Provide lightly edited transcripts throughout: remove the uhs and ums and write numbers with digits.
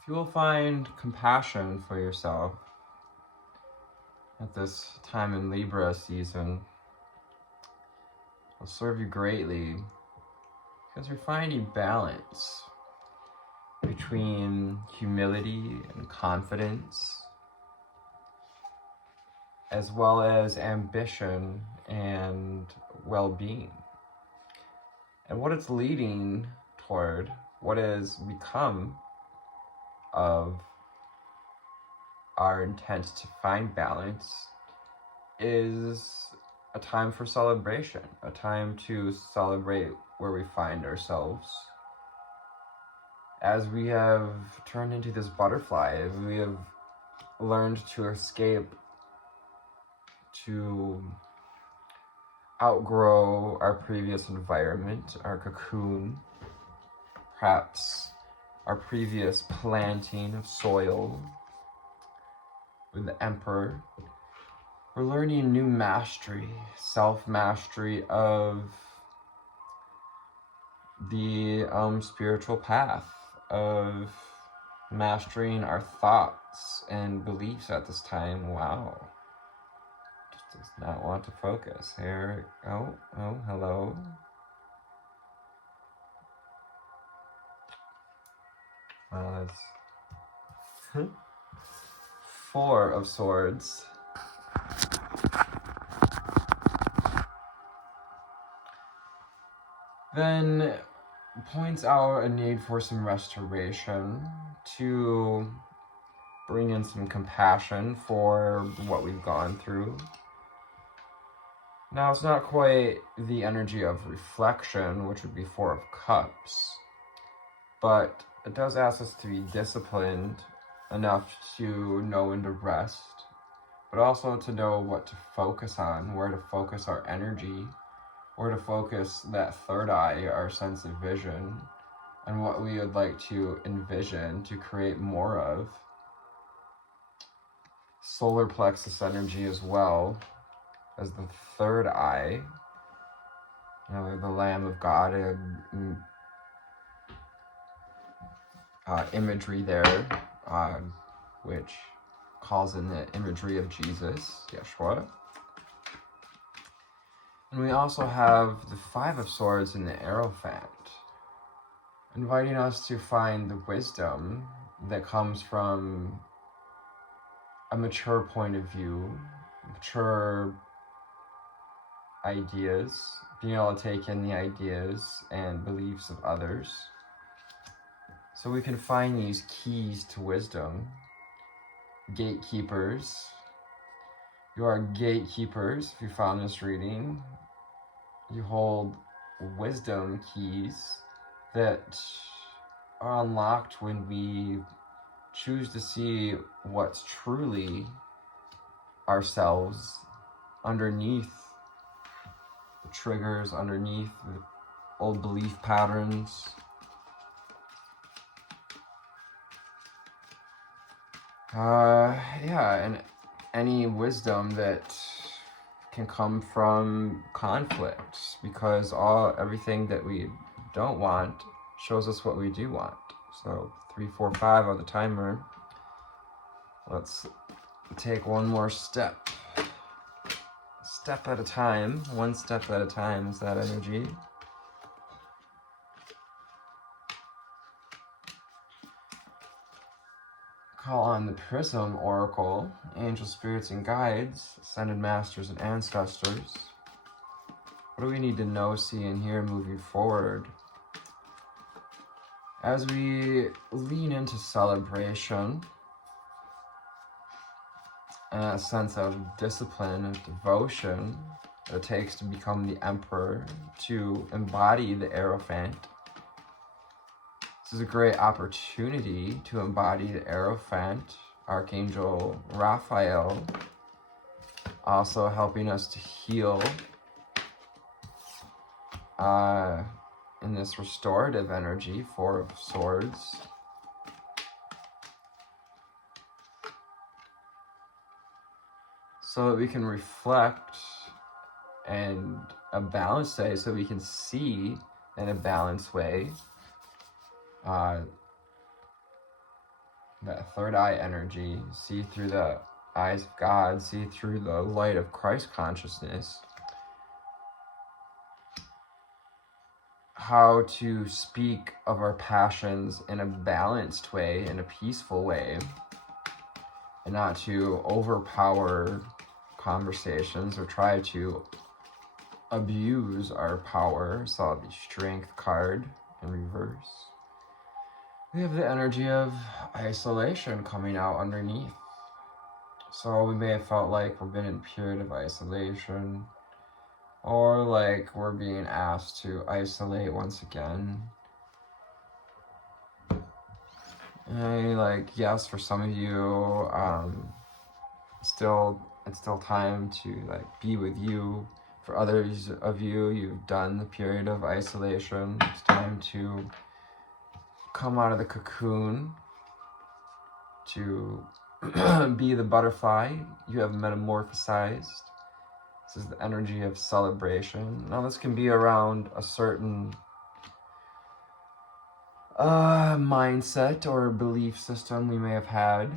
If you will find compassion for yourself at this time in Libra season, it'll serve you greatly because you're finding balance between humility and confidence, as well as ambition and well-being. And what it's leading toward, what has become of our intent to find balance, is a time for celebration, a time to celebrate where we find ourselves. As we have turned into this butterfly, as we have learned to escape, to outgrow our previous environment, our cocoon, perhaps our previous planting of soil with the Emperor. We're learning new mastery, self-mastery of the spiritual path, of mastering our thoughts and beliefs at this time. Wow. Just does not want to focus. Here, oh, hello. Well, that's 4 of Swords. Then points out a need for some restoration, to bring in some compassion for what we've gone through. Now, it's not quite the energy of reflection, which would be 4 of Cups, but it does ask us to be disciplined enough to know when to rest, but also to know what to focus on, where to focus our energy, where to focus that third eye, our sense of vision, and what we would like to envision to create more of. Solar plexus energy as well as the third eye, the Lamb of God, imagery there, which calls in the imagery of Jesus, Yeshua. And we also have the 5 of Swords in the Hierophant, inviting us to find the wisdom that comes from a mature point of view, mature ideas, being able to take in the ideas and beliefs of others. So we can find these keys to wisdom. Gatekeepers. You are gatekeepers if you found this reading. You hold wisdom keys that are unlocked when we choose to see what's truly ourselves underneath the triggers, underneath the old belief patterns. And any wisdom that can come from conflict, because everything that we don't want shows us what we do want. So 3, 4, 5 on the timer. Let's take one more step. Step at a time, one step at a time is that energy. Call on the Prism Oracle, angel spirits and guides, ascended masters and ancestors. What do we need to know, see, and hear moving forward? As we lean into celebration and a sense of discipline and devotion that it takes to become the Emperor, to embody the Hierophant. This is a great opportunity to embody the Hierophant, Archangel Raphael, also helping us to heal in this restorative energy, 4 of Swords. So that we can reflect in a balanced way, so we can see in a balanced way that third eye energy, see through the eyes of God, see through the light of Christ consciousness, how to speak of our passions in a balanced way, in a peaceful way, and not to overpower conversations or try to abuse our power. So the strength card in reverse. We have the energy of isolation coming out underneath. So we may have felt like we've been in a period of isolation, or like we're being asked to isolate once again. And like, yes, for some of you, it's still time to like be with you. For others of you, you've done the period of isolation. It's time to come out of the cocoon, to be the butterfly. You have metamorphosized. This is the energy of celebration. Now this can be around a certain mindset or belief system we may have had.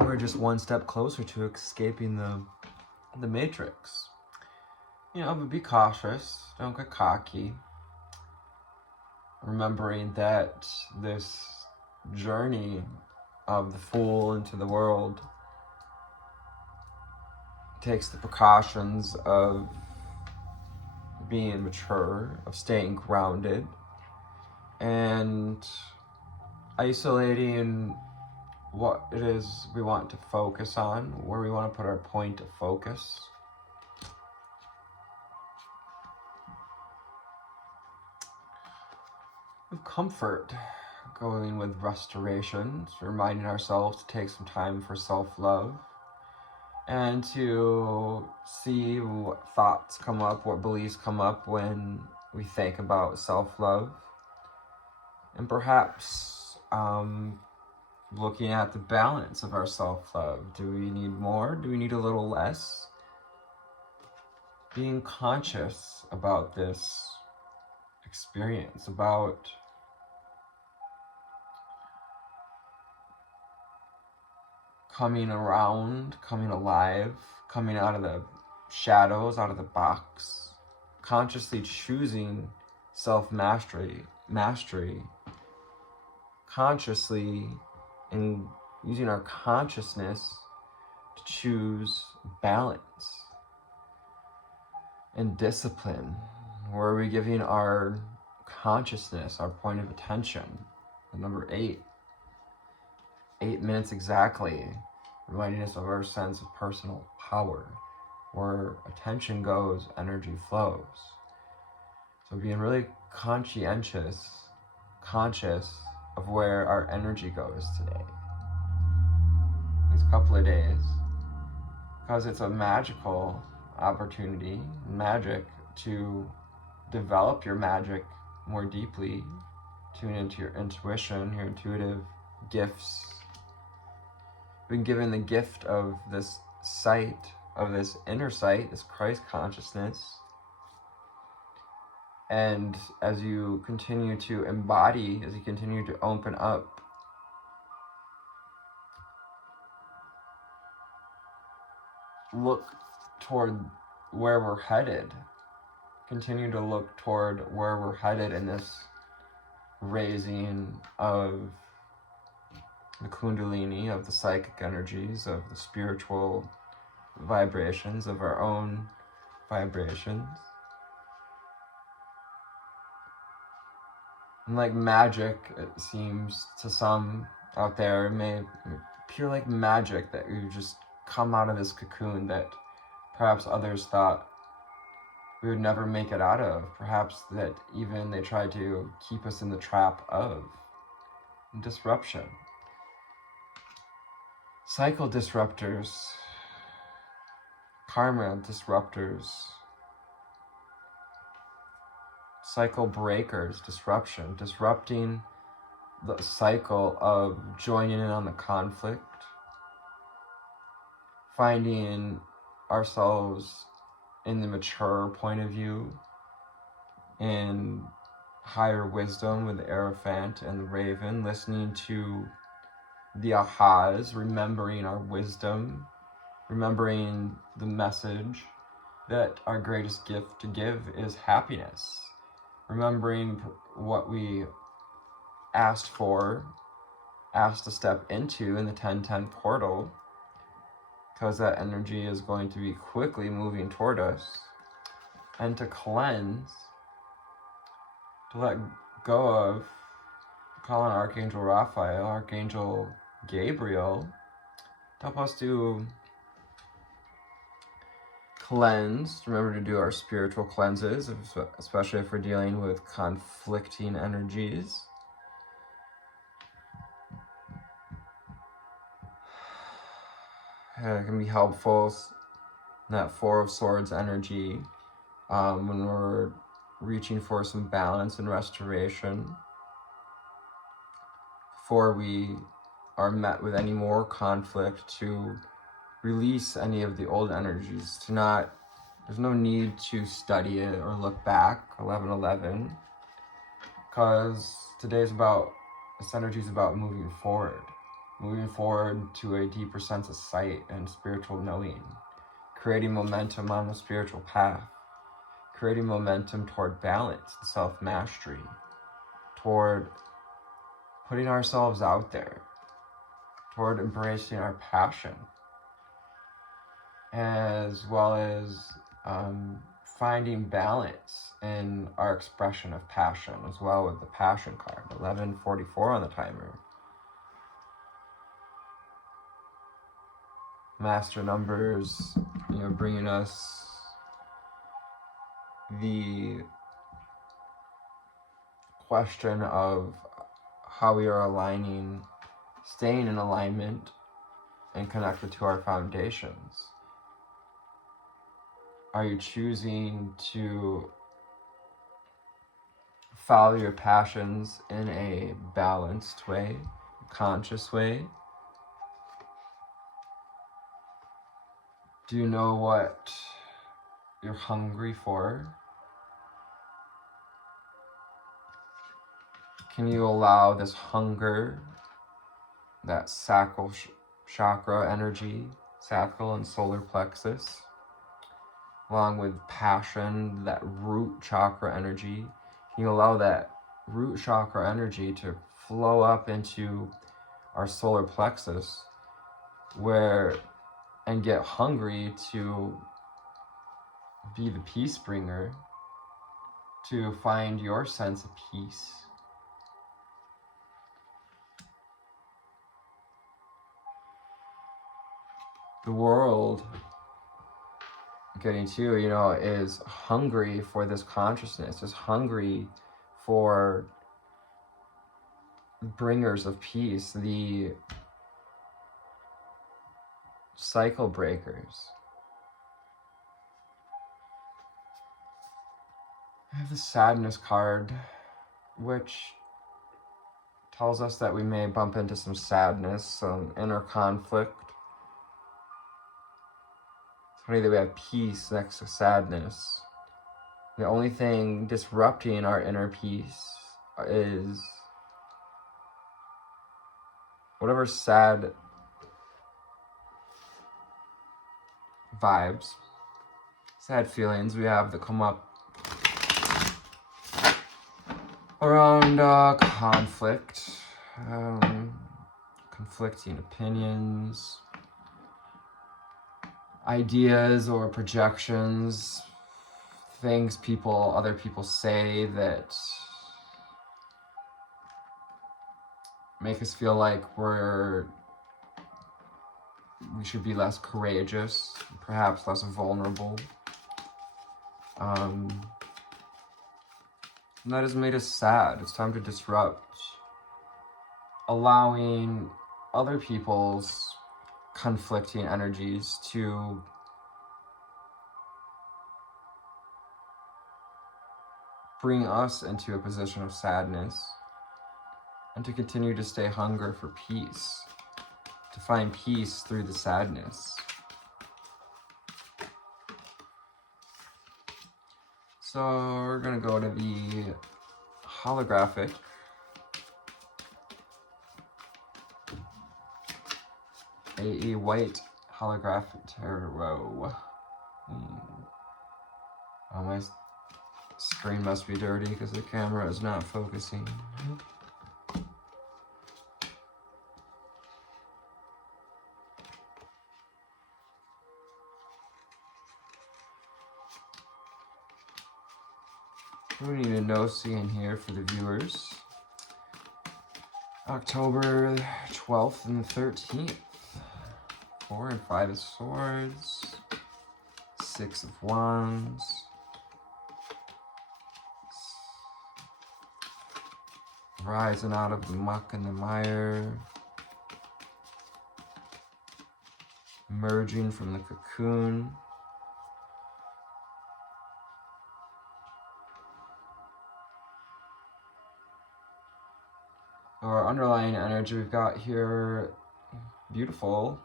We're just one step closer to escaping the matrix. You know, but be cautious. Don't get cocky. Remembering that this journey of the fool into the world takes the precautions of being mature, of staying grounded, and isolating what it is we want to focus on, where we want to put our point of focus. With comfort, going with restoration, reminding ourselves to take some time for self-love, and to see what thoughts come up, what beliefs come up when we think about self-love. And perhaps looking at the balance of our self-love. Do we need more? Do we need a little less? Being conscious about this experience, about coming around, coming alive, coming out of the shadows, out of the box, consciously choosing self-mastery, consciously, and using our consciousness to choose balance and discipline. Where are we giving our consciousness, our point of attention? The number 8. 8 minutes exactly, reminding us of our sense of personal power. Where attention goes, energy flows. So being really conscious of where our energy goes today, these couple of days, because it's a magical opportunity, magic, to develop your magic more deeply, tune into your intuition, your intuitive gifts. Been given the gift of this sight, of this inner sight, this Christ consciousness. And as you continue to embody, as you continue to open up, look toward where we're headed. Continue to look toward where we're headed in this raising of the kundalini, of the psychic energies, of the spiritual vibrations, of our own vibrations. And like magic, it seems to some out there, it may appear like magic that you just come out of this cocoon that perhaps others thought we would never make it out of. Perhaps that even they tried to keep us in the trap of disruption. Cycle disruptors, karma disruptors, cycle breakers, disrupting the cycle of joining in on the conflict, finding ourselves in the mature point of view, and higher wisdom with the Aerophant and the Raven, listening to the ahas, remembering our wisdom, remembering the message that our greatest gift to give is happiness, remembering what we asked to step into in the 1010 portal, because that energy is going to be quickly moving toward us, and to cleanse, to let go of, call on Archangel Raphael, Archangel Gabriel, to help us to cleanse. Remember to do our spiritual cleanses, especially if we're dealing with conflicting energies. It can be helpful, that Four of Swords energy, when we're reaching for some balance and restoration, before we are met with any more conflict, to release any of the old energies, there's no need to study it or look back, 1111, because this energy is about moving forward to a deeper sense of sight and spiritual knowing, creating momentum on the spiritual path, creating momentum toward balance, self-mastery, toward putting ourselves out there, toward embracing our passion, as well as finding balance in our expression of passion, as well with the Passion card, 1144 on the timer. Master numbers, bringing us the question of how we are staying in alignment and connected to our foundations. Are you choosing to follow your passions in a balanced way, a conscious way? Do you know what you're hungry for? Can you allow this hunger, that sacral chakra energy, sacral and solar plexus, along with passion, that root chakra energy, can you allow that root chakra energy to flow up into our solar plexus, and get hungry to be the peace bringer, to find your sense of peace? The world, getting to, is hungry for this consciousness, is hungry for bringers of peace, the cycle breakers. I have the Sadness card, which tells us that we may bump into some sadness, some inner conflict. It's funny that we have peace next to sadness. The only thing disrupting our inner peace is whatever sad vibes, sad feelings we have that come up around conflict, conflicting opinions, ideas or projections, things other people say that make us feel like we should be less courageous, perhaps less vulnerable. And that has made us sad. It's time to disrupt, allowing other people's conflicting energies to bring us into a position of sadness, and to continue to stay hungry for peace, to find peace through the sadness. So we're going to go to the holographic. A white holographic tarot. Oh, my screen must be dirty because the camera is not focusing. We need a no-see in here for the viewers. October 12th and 13th. 4 and 5 of Swords. 6 of Wands. Rising out of the muck and the mire. Emerging from the cocoon. Our underlying energy we've got here, beautiful,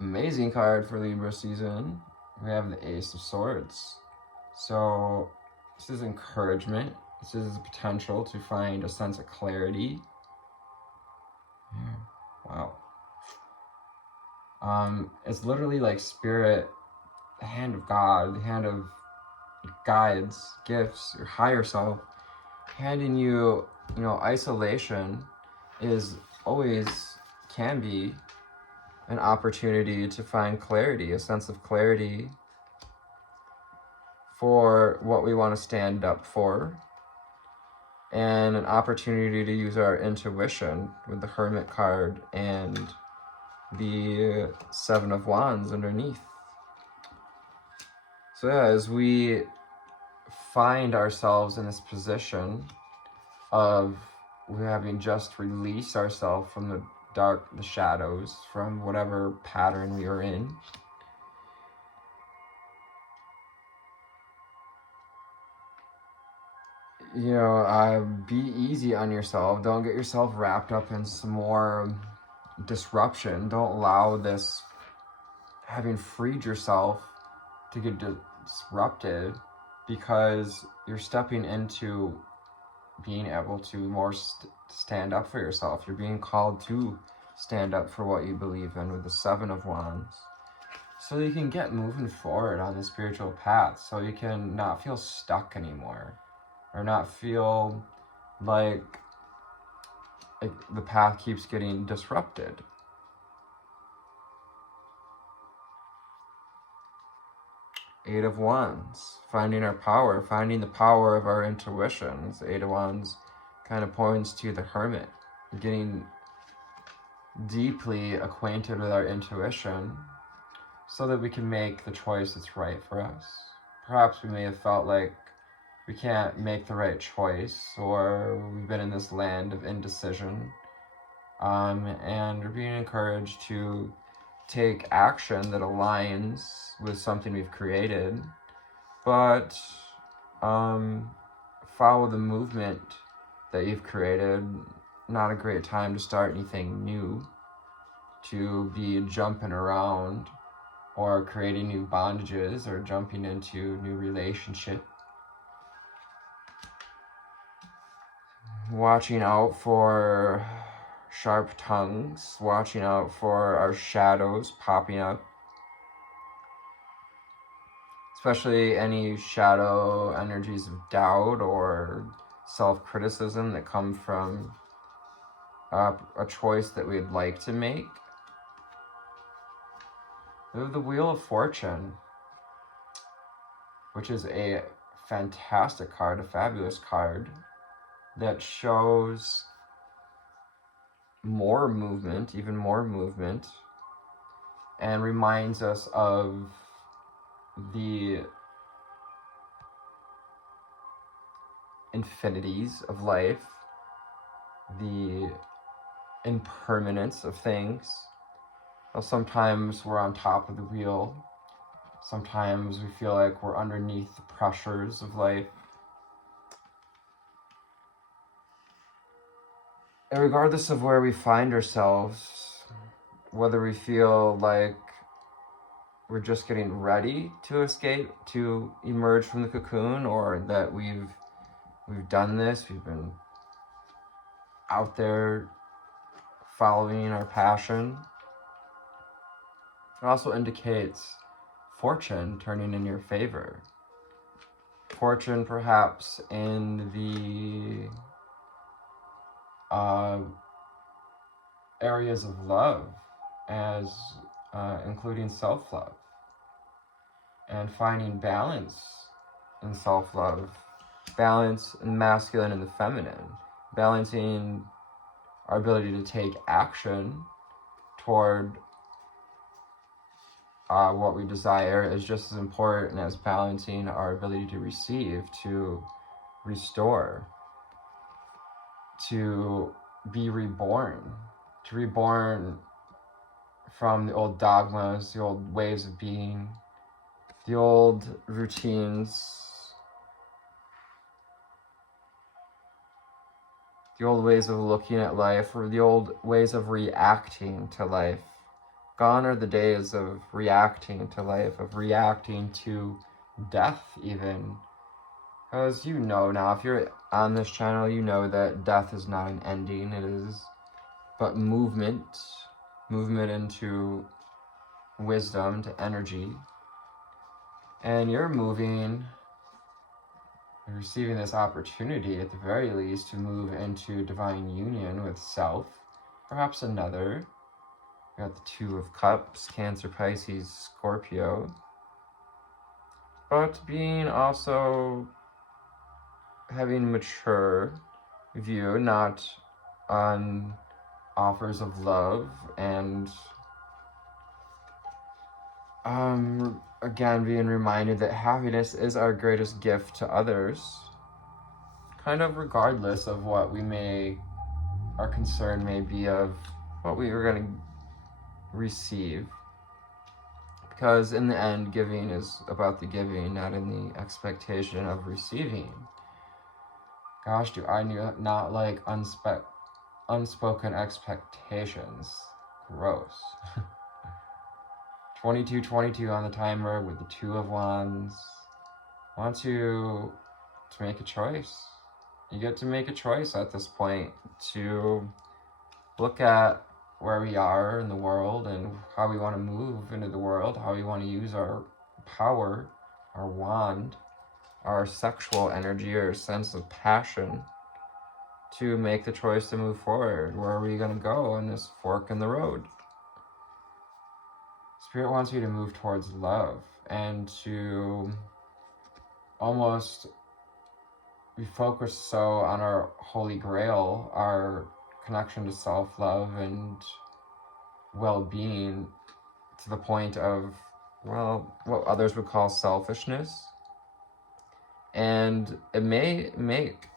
amazing card for Libra season. We have the Ace of Swords. So this is encouragement. This is the potential to find a sense of clarity. Yeah. Wow. It's literally like spirit, the hand of God, the hand of guides, gifts, your higher self, handing you, isolation is always, can be, an opportunity to find clarity, a sense of clarity for what we want to stand up for, and an opportunity to use our intuition with the Hermit card and the Seven of Wands underneath. So yeah, as we find ourselves in this position of having just released ourselves from the dark, the shadows, from whatever pattern we are in, be easy on yourself. Don't get yourself wrapped up in some more disruption. Don't allow this, having freed yourself, to get disrupted, because you're stepping into being able to more stand up for yourself. You're being called to stand up for what you believe in with the Seven of Wands, so you can get moving forward on the spiritual path, so you can not feel stuck anymore, or not feel like the path keeps getting disrupted. Eight of Wands, finding our power, finding the power of our intuitions. Eight of Wands kind of points to the Hermit, getting deeply acquainted with our intuition so that we can make the choice that's right for us. Perhaps we may have felt like we can't make the right choice, or we've been in this land of indecision, and we're being encouraged to take action that aligns with something we've created, but follow the movement that you've created. Not a great time to start anything new, to be jumping around or creating new bondages or jumping into new relationship. Watching out for sharp tongues, watching out for our shadows popping up, especially any shadow energies of doubt or self-criticism that come from a choice that we'd like to make. We have the Wheel of Fortune, which is a fantastic card, a fabulous card that shows more movement, even more movement, and reminds us of the infinities of life, the impermanence of things. Well, sometimes we're on top of the wheel, sometimes we feel like we're underneath the pressures of life. And regardless of where we find ourselves, whether we feel like we're just getting ready to escape, to emerge from the cocoon, or that we've we've done this. We've been out there following our passion. It also indicates fortune turning in your favor. Fortune perhaps in the areas of love, as including self-love, and finding balance in self-love, balance in the masculine and the feminine, balancing our ability to take action toward what we desire is just as important as balancing our ability to receive, to restore, to be reborn, to reborn from the old dogmas, the old ways of being, the old routines, the old ways of looking at life, or the old ways of reacting to life. Gone are the days of reacting to life, of reacting to death even. Because you know now, if you're on this channel, you know that death is not an ending. It is but movement into wisdom, to energy. And you're moving, receiving this opportunity at the very least to move into divine union with self, perhaps another. We got the Two of Cups, Cancer, Pisces, Scorpio. But being also having a mature view, not on offers of love, and again being reminded that happiness is our greatest gift to others, kind of regardless of what our concern may be of what we are going to receive, because in the end giving is about the giving, not in the expectation of receiving. Gosh, do I not like unspoken expectations. Gross. 2222 on the timer with the Two of Wands. I want you to make a choice. You get to make a choice at this point to look at where we are in the world and how we want to move into the world, how we want to use our power, our wand, our sexual energy, our sense of passion to make the choice to move forward. Where are we going to go in this fork in the road? Spirit wants you to move towards love and to almost be focused so on our holy grail, our connection to self-love and well-being, to the point of, well, what others would call selfishness. And it may make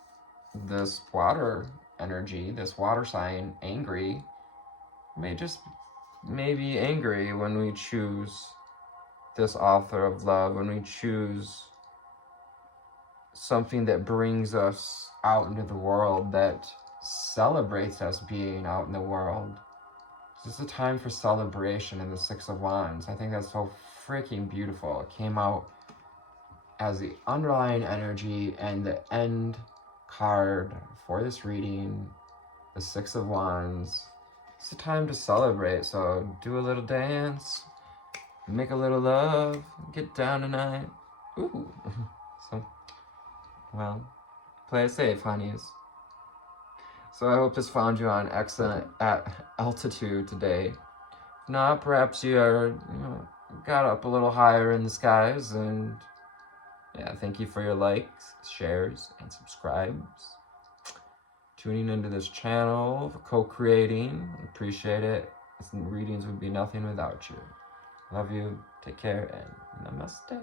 this water energy, this water sign, angry. May be angry when we choose this author of love, when we choose something that brings us out into the world, that celebrates us being out in the world. This is a time for celebration in the Six of Wands. I think that's so freaking beautiful. It came out as the underlying energy and the end card for this reading, the Six of Wands. It's a time to celebrate, so do a little dance, make a little love, get down tonight. Ooh. So, well, play it safe, honeys. So I hope this found you on excellent altitude today. If not, perhaps you are, got up a little higher in the skies, and yeah, thank you for your likes, shares, and subscribes. Tuning into this channel, for co-creating, appreciate it. Readings would be nothing without you. Love you, take care, and namaste.